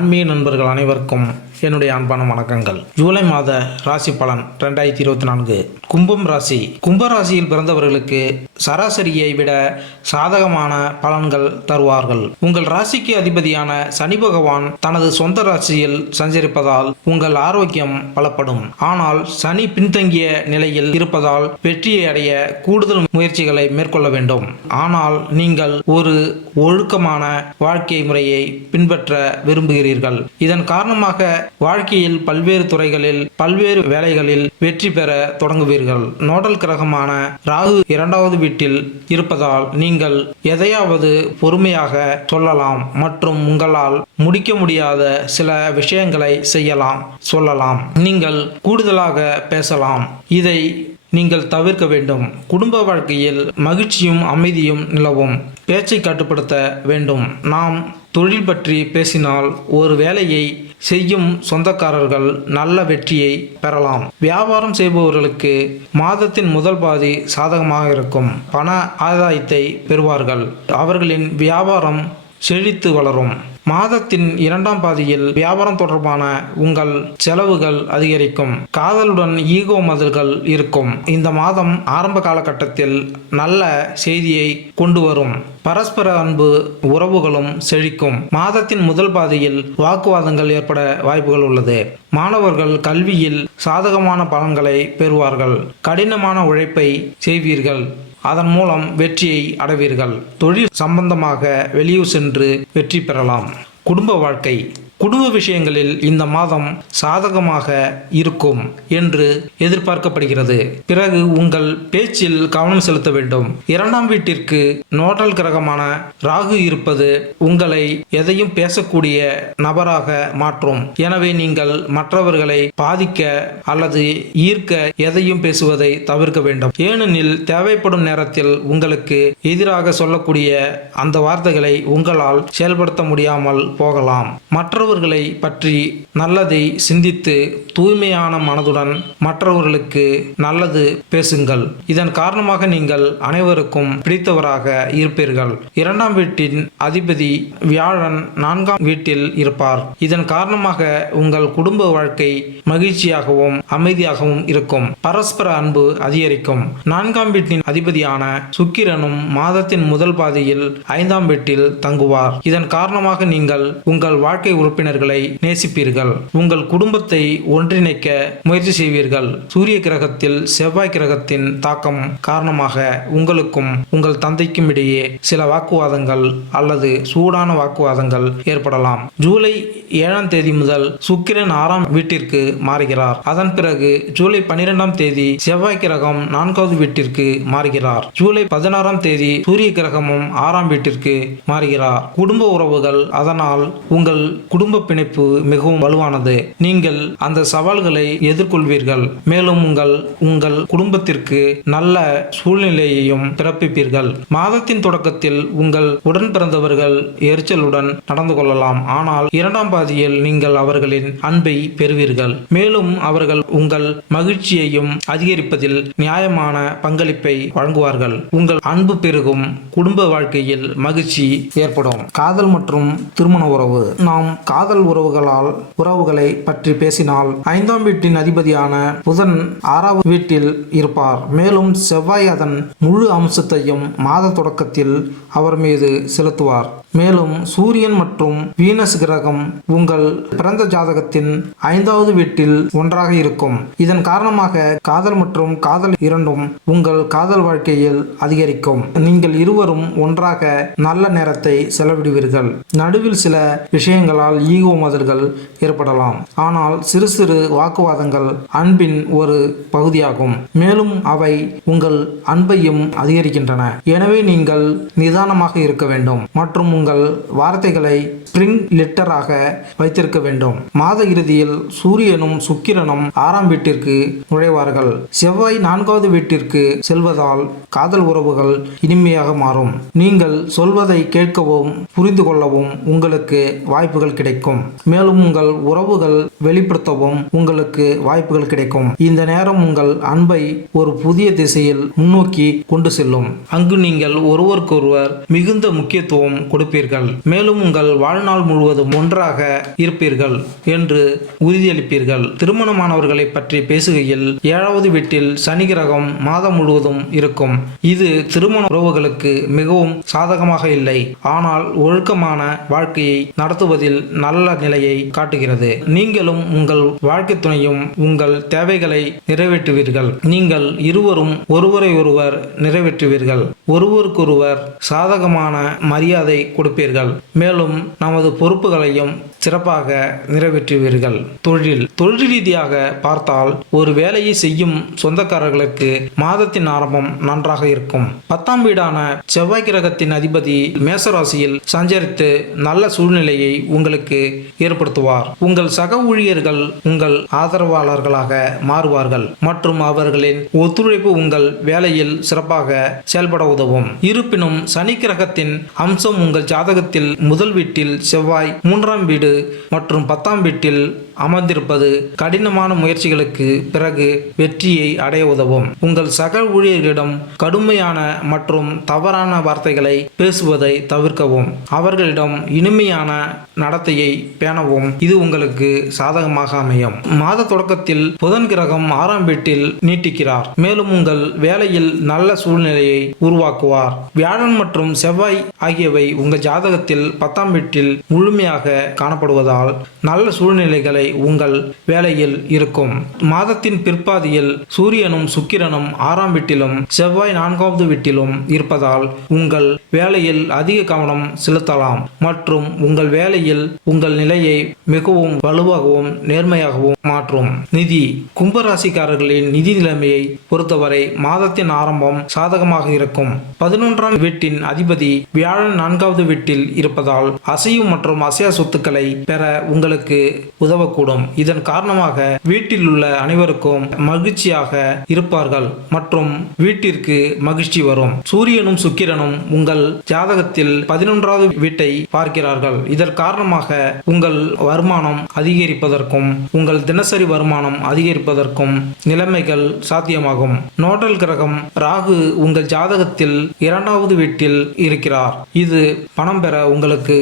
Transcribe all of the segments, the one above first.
ஆன்மீக நண்பர்கள் அனைவருக்கும் என்னுடைய அன்பான வணக்கங்கள். ஜூலை மாத ராசி பலன் 2024. கும்பம் ராசி. கும்ப ராசியில் பிறந்தவர்களுக்கு சராசரியை விட சாதகமான பலன்கள் தருவார்கள். உங்கள் ராசிக்கு அதிபதியான சனி பகவான் தனது சொந்த ராசியில் சஞ்சரிப்பதால் உங்கள் ஆரோக்கியம் பலப்படும். ஆனால் சனி பின்தங்கிய நிலையில் இருப்பதால் வெற்றியை அடைய கூடுதல் முயற்சிகளை மேற்கொள்ள வேண்டும். ஆனால் நீங்கள் ஒரு ஒழுக்கமான வாழ்க்கை முறையை பின்பற்ற விரும்புகிறீர்கள். இதன் காரணமாக வாழ்க்கையில் பல்வேறு துறைகளில் பல்வேறு வேலைகளில் வெற்றி பெற தொடங்குவீர்கள். நோடல் கிரகமான ராகு 2வது வீட்டில் இருப்பதால் நீங்கள் எதையாவது பொறுமையாக சொல்லலாம் மற்றும் உங்களால் முடிக்க முடியாத சில விஷயங்களை சொல்லலாம். நீங்கள் கூடுதலாக பேசலாம். இதை நீங்கள் தவிர்க்க வேண்டும். குடும்ப வாழ்க்கையில் மகிழ்ச்சியும் அமைதியும் நிலவும். பேச்சை கட்டுப்படுத்த வேண்டும். நாம் தொழில் பற்றி பேசினால் ஒரு வேலையை செய்யும் சொந்தக்காரர்கள் நல்ல வெற்றியை பெறலாம். வியாபாரம் செய்பவர்களுக்கு மாதத்தின் முதல் பாதி சாதகமாக இருக்கும். பண ஆதாயத்தை பெறுவார்கள். அவர்களின் வியாபாரம் செழித்து வளரும். மாதத்தின் 2ஆம் பாதியில் வியாபாரம் தொடர்பான உங்கள் செலவுகள் அதிகரிக்கும். காதலுடன் ஈகோ மோதல்கள் இருக்கும். இந்த மாதம் ஆரம்ப காலகட்டத்தில் நல்ல செய்தியை கொண்டு வரும். பரஸ்பர அன்பு உறவுகளும் செழிக்கும். மாதத்தின் முதல் பாதியில் வாக்குவாதங்கள் ஏற்பட வாய்ப்புகள் உள்ளது. மாணவர்கள் கல்வியில் சாதகமான பலன்களை பெறுவார்கள். கடினமான உழைப்பை செய்வீர்கள். அதன் மூலம் வெற்றியை அடைவீர்கள். தொழில் சம்பந்தமாக வெளியூர் சென்று வெற்றி பெறலாம். குடும்ப வாழ்க்கை. குடும்ப விஷயங்களில் இந்த மாதம் சாதகமாக இருக்கும் என்று எதிர்பார்க்கப்படுகிறது. பிறகு உங்கள் பேச்சில் கவனம் செலுத்த வேண்டும். 2ஆம் வீட்டிற்கு நோடல் கிரகமான ராகு இருப்பது உங்களை எதையும் பேசக்கூடிய நபராக மாற்றும். எனவே நீங்கள் மற்றவர்களை பாதிக்க அல்லது ஈர்க்க எதையும் பேசுவதை தவிர்க்க வேண்டும். ஏனெனில் தேவைப்படும் நேரத்தில் உங்களுக்கு எதிராக சொல்லக்கூடிய அந்த வார்த்தைகளை உங்களால் செயல்படுத்த முடியாமல் போகலாம். மற்றவர்களை பற்றி நல்லதை சிந்தித்து தூய்மையான மனதுடன் மற்றவர்களுக்கு நல்லது பேசுங்கள். இதன் காரணமாக நீங்கள் அனைவருக்கும் பிடித்தவராக இருப்பீர்கள். 2ஆம் வீட்டின் அதிபதி வியாழன் 4ஆம் வீட்டில் இருப்பார். இதன் காரணமாக உங்கள் குடும்ப வாழ்க்கை மகிழ்ச்சியாகவும் அமைதியாகவும் இருக்கும். பரஸ்பர அன்பு அதிகரிக்கும். 4ஆம் வீட்டின் அதிபதியான சுக்கிரனும் மாதத்தின் முதல் பாதியில் 5ஆம் வீட்டில் தங்குவார். இதன் காரணமாக நீங்கள் உங்கள் வாழ்க்கை உறுப்பினர்களை நேசிப்பீர்கள். உங்கள் குடும்பத்தை ஒன்றிணைக்க முயற்சி செய்வீர்கள். சூரிய கிரகத்தில் செவ்வாய் கிரகத்தின் தாக்கம் காரணமாக உங்களுக்கும் உங்கள் தந்தைக்கும் இடையே சில வாக்குவாதங்கள் அல்லது சூடான வாக்குவாதங்கள் ஏற்படலாம். ஜூலை 7ஆம் தேதி முதல் சுக்கிரன் 6ஆம் வீட்டிற்கு மாறுகிறார். அதன் பிறகு ஜூலை 12ஆம் தேதி செவ்வாய் கிரகம் 4வது வீட்டிற்கு மாறுகிறார். ஜூலை 16ஆம் தேதி சூரிய கிரகமும் 6ஆம் வீட்டிற்கு மாறுகிறார். குடும்ப உறவுகள். அதனால் உங்கள் குடும்ப பிணைப்பு மிகவும் வலுவானது. நீங்கள் அந்த சவால்களை எதிர்கொள்வீர்கள். மேலும் உங்கள் குடும்பத்திற்கு நல்ல சூழ்நிலையையும் பிறப்பிப்பீர்கள். மாதத்தின் தொடக்கத்தில் உங்கள் உடன் பிறந்தவர்கள் எரிச்சலுடன் நடந்து கொள்ளலாம். ஆனால் 2ஆம் பாதியில் நீங்கள் அவர்களின் அன்பை பெறுவீர்கள். மேலும் அவர்கள் உங்கள் மகிழ்ச்சியையும் அதிகரிப்பதில் நியாயமான பங்களிப்பை வழங்குவார்கள். உங்கள் அன்பு பெருகும். குடும்ப வாழ்க்கையில் மகிழ்ச்சி ஏற்படும். காதல் மற்றும் திருமண உறவு. நாம் காதல் உறவுகளை பற்றி பேசினால் 5ஆம் வீட்டின் அதிபதியான புதன் 6வது வீட்டில் இருப்பார். மேலும் செவ்வாய் அதன் முழு அம்சத்தையும் மாத தொடக்கத்தில் அவர் மீது செலுத்துவார். மேலும் சூரியன் மற்றும் வீனஸ் கிரகம் உங்கள் பிறந்த ஜாதகத்தின் 5வது வீட்டில் ஒன்றாக இருக்கும். இதன் காரணமாக காதல் மற்றும் காதல் இரண்டும் உங்கள் காதல் வாழ்க்கையில் அதிகரிக்கும். நீங்கள் இருவரும் ஒன்றாக நல்ல நேரத்தை செலவிடுவீர்கள். நடுவில் சில விஷயங்களால் ஈகோ மோதல்கள் ஏற்படலாம். ஆனால் சிறு சிறு வாக்குவாதங்கள் அன்பின் ஒரு பகுதியாகும். மேலும் அவை உங்கள் அன்பையும் அதிகரிக்கின்றன. எனவே நீங்கள் நிதானமாக இருக்க வேண்டும் மற்றும் உங்கள் வார்த்தைகளை ஸ்பிரிங் லிட்டராக வைத்திருக்க வேண்டும். மாத இறுதியில் சூரியனும் சுக்கிரனும் 6ஆம் வீட்டிற்கு நுழைவார்கள். செவ்வாய் 4வது வீட்டிற்கு செல்வதால் காதல் உறவுகள் இனிமையாக மாறும். நீங்கள் சொல்வதை கேட்கவும் புரிந்து கொள்ளவும் உங்களுக்கு வாய்ப்புகள் கிடைக்கும். மேலும் உங்கள் உறவுகள் வெளிப்படுத்தவும் உங்களுக்கு வாய்ப்புகள் கிடைக்கும். இந்த நேரம் உங்கள் அன்பை ஒரு புதிய திசையில் முன்னோக்கி கொண்டு செல்லும். அங்கு நீங்கள் ஒருவருக்கொருவர் மிகுந்த முக்கியத்துவம் கொடுப்பீர்கள். கொடுப்பீர்கள். மேலும் உங்கள் வாழ்நாள் முழுவதும் ஒன்றாக இருப்பீர்கள் என்று உறுதியளிப்பீர்கள். திருமணமானவர்களை பற்றி பேசுகையில் 7வது வீட்டில் சனி கிரகம் மாதம் முழுவதும் இருக்கும். இது திருமண உறவுகளுக்கு மிகவும் சாதகமாக இல்லை, ஆனால் ஒழுக்கமான வாழ்க்கையை நடத்துவதில் நல்ல நிலையை காட்டுகிறது. நீங்களும் உங்கள் வாழ்க்கை துணையும் உங்கள் தேவைகளை நிறைவேற்றுவீர்கள். நீங்கள் இருவரும் ஒருவரை ஒருவர் நிறைவேற்றுவீர்கள். ஒருவருக்கொருவர் சாதகமான மரியாதை கொடுப்பீர்கள். மேலும் நமது பொறுப்புகளையும் சிறப்பாக நிறைவேற்றுவீர்கள். தொழில் ரீதியாக பார்த்தால் ஒரு வேலையை செய்யும் சொந்தக்காரர்களுக்கு மாதத்தின் ஆரம்பம் நன்றாக இருக்கும். 10ஆம் வீடான செவ்வாய் கிரகத்தின் அதிபதி மேசராசியில் சஞ்சரித்து நல்ல சூழ்நிலையை உங்களுக்கு ஏற்படுத்துவார். உங்கள் சக ஊழியர்கள் உங்கள் ஆதரவாளர்களாக மாறுவார்கள் மற்றும் அவர்களின் ஒத்துழைப்பு உங்கள் வேலையில் சிறப்பாக செயல்பட உதவும். இருப்பினும் சனி கிரகத்தின் அம்சம் உங்கள் ஜாதகத்தில் முதல் வீட்டில் செவ்வாய், 3ஆம் வீடு மற்றும் 10ஆம் வீட்டில் அமர்ந்திருப்பது கடினமான முயற்சிகளுக்கு பிறகு வெற்றியை அடைய உதவும். உங்கள் சக ஊழியர்களிடம் கடுமையான மற்றும் தவறான வார்த்தைகளை பேசுவதை தவிர்க்கவும். அவர்களிடம் இனிமையான நடத்தையை பேணவும். இது உங்களுக்கு சாதகமாக அமையும். மாத தொடக்கத்தில் புதன் கிரகம் 6ஆம் வீட்டில் நீட்டிக்கிறார். மேலும் உங்கள் வேலையில் நல்ல சூழ்நிலையை உருவாக்குவார். வியாழன் மற்றும் செவ்வாய் ஆகியவை உங்கள் ஜாதகத்தில் 10ஆம் வீட்டில் முழுமையாக காணப்படுவதால் நல்ல சூழ்நிலைகளை உங்கள் வேலையில் இருக்கும். மாதத்தின் பிற்பாதியில் சூரியனும் சுக்கிரனும் 6ஆம் வீட்டிலும் செவ்வாய் 4வது வீட்டிலும் இருப்பதால் உங்கள் வேலையில் அதிக கவனம் செலுத்தலாம் மற்றும் உங்கள் வேலையில் உங்கள் நிலையை மிகவும் வலுவாகவும் நேர்மையாகவும் மாற்றும். நிதி. கும்பராசிக்காரர்களின் நிதி நிலைமையை பொறுத்தவரை மாதத்தின் ஆரம்பம் சாதகமாக இருக்கும். 11ஆம் வீட்டின் அதிபதி வியாழன் 4வது வீட்டில் இருப்பதால் அசையும் மற்றும் அசையா சொத்துக்களை பெற உங்களுக்கு உதவக்கூடும். இதன் காரணமாக வீட்டில் உள்ள அனைவருக்கும் மகிழ்ச்சியாக இருப்பார்கள் மற்றும் வீட்டிற்கு மகிழ்ச்சி வரும். சூரியனும் சுக்கிரனும் உங்கள் ஜாதகத்தில் 11வது வீட்டை பார்க்கிறார்கள். இதன் காரணமாக உங்கள் வருமானம் அதிகரிப்பதற்கும் உங்கள் தினசரி வருமானம் அதிகரிப்பதற்கும் நிலைமைகள் சாத்தியமாகும். நோடல் கிரகம் ராகு உங்கள் ஜாதகத்தில் 2வது வீட்டில் இருக்கிறார். இது பணம் பெற உங்களுக்கு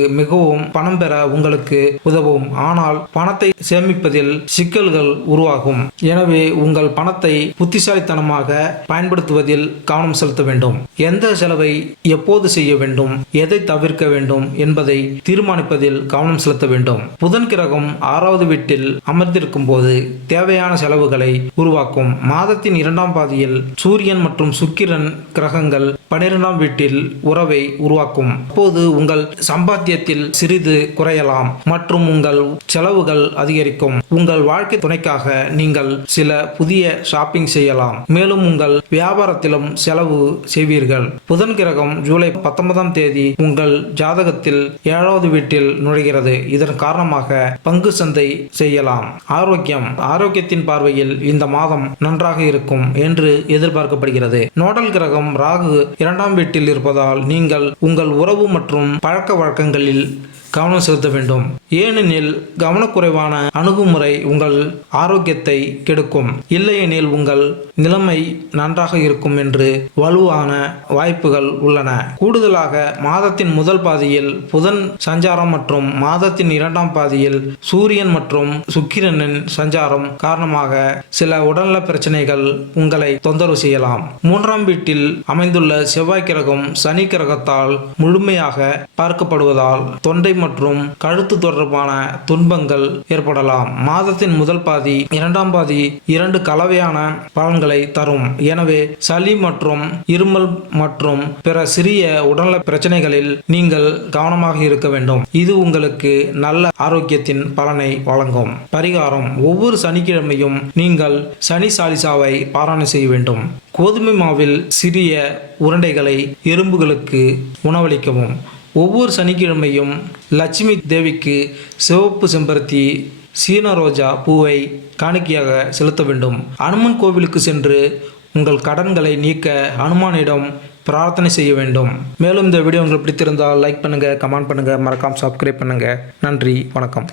உதவும். ஆனால் பணத்தை சேமிப்பதில் சிக்கல்கள் உருவாகும். எனவே உங்கள் பணத்தை புத்திசாலித்தனமாக பயன்படுத்துவதில் கவனம் செலுத்த வேண்டும். எந்த செலவை எப்போது செய்ய வேண்டும், எதை தவிர்க்க வேண்டும் என்பதை தீர்மானிப்பதில் கவனம் செலுத்த வேண்டும். புதன் கிரகம் 6வது வீட்டில் அமர்ந்திருக்கும் போது தேவையான செலவுகளை உருவாக்கும். மாதத்தின் 2ஆம் பாதியில் சூரியன் மற்றும் சுக்கிரன் கிரகங்கள் 12ஆம் வீட்டில் உறவை உருவாக்கும். அப்போது உங்கள் சம்பாத்தியத்தில் சிறிது குறையலாம் மற்றும் உங்கள் செலவுகள் அதிகரிக்கும். உங்கள் வாழ்க்கை துணைக்காக நீங்கள் சில புதிய ஷாப்பிங் செய்யலாம். மேலும் உங்கள் வியாபாரத்திலும் செலவு செய்வீர்கள். புதன் கிரகம் ஜூலை 19ஆம் தேதி உங்கள் ஜாதகத்தில் 7வது வீட்டில் நுழைகிறது. இதன் காரணமாக பங்கு சந்தை செய்யலாம். ஆரோக்கியத்தின் பார்வையில் இந்த மாதம் நன்றாக இருக்கும் என்று எதிர்பார்க்கப்படுகிறது. நோடல் கிரகம் ராகு 2ஆம் வீட்டில் இருப்பதால் நீங்கள் உங்கள் உறவு மற்றும் பழக்க வழக்கங்களில் கவனம் செலுத்த வேண்டும். ஏனெனில் கவனக்குறைவான அணுகுமுறை உங்கள் ஆரோக்கியத்தை கெடுக்கும். இல்லையெனில் உங்கள் நிலைமை நன்றாக இருக்கும் என்று வலுவான வாய்ப்புகள் உள்ளன. கூடுதலாக மாதத்தின் முதல் பாதியில் புதன் சஞ்சாரம் மற்றும் மாதத்தின் 2ஆம் பாதியில் சூரியன் மற்றும் சுக்கிரனின் சஞ்சாரம் காரணமாக சில உடல்நல பிரச்சனைகள் உங்களை தொந்தரவு செய்யலாம். 3ஆம் வீட்டில் அமைந்துள்ள செவ்வாய் கிரகம் சனி கிரகத்தால் முழுமையாக பார்க்கப்படுவதால் தொண்டை மற்றும் கழுத்து தொடர்பான துன்பங்கள் ஏற்படலாம். மாதத்தின் முதல் பாதி 2ஆம் பாதி 2 கலவையான பலன்களை தரும். எனவே சளி மற்றும் இருமல் மற்றும் பிற சிறிய உடல்நல பிரச்சனைகளில் நீங்கள் கவனமாக இருக்க வேண்டும். இது உங்களுக்கு நல்ல ஆரோக்கியத்தின் பலனை வழங்கும். பரிகாரம். ஒவ்வொரு சனிக்கிழமையும் நீங்கள் சனி சாலிசாவை பாராயணம் செய்ய வேண்டும். கோதுமை மாவில் சிறிய உருண்டைகளை எறும்புகளுக்கு உணவளிக்கவும். ஒவ்வொரு சனிக்கிழமையும் லட்சுமி தேவிக்கு சிவப்பு செம்பருத்தி, சீன ரோஜா பூவை காணிக்கையாக செலுத்த வேண்டும். அனுமன் கோவிலுக்கு சென்று உங்கள் கடன்களை நீக்க அனுமானிடம் பிரார்த்தனை செய்ய வேண்டும். மேலும் இந்த வீடியோ உங்களுக்கு பிடித்திருந்தால் லைக் பண்ணுங்கள், கமெண்ட் பண்ணுங்கள், மறக்காம சப்ஸ்கிரைப் பண்ணுங்கள். நன்றி, வணக்கம்.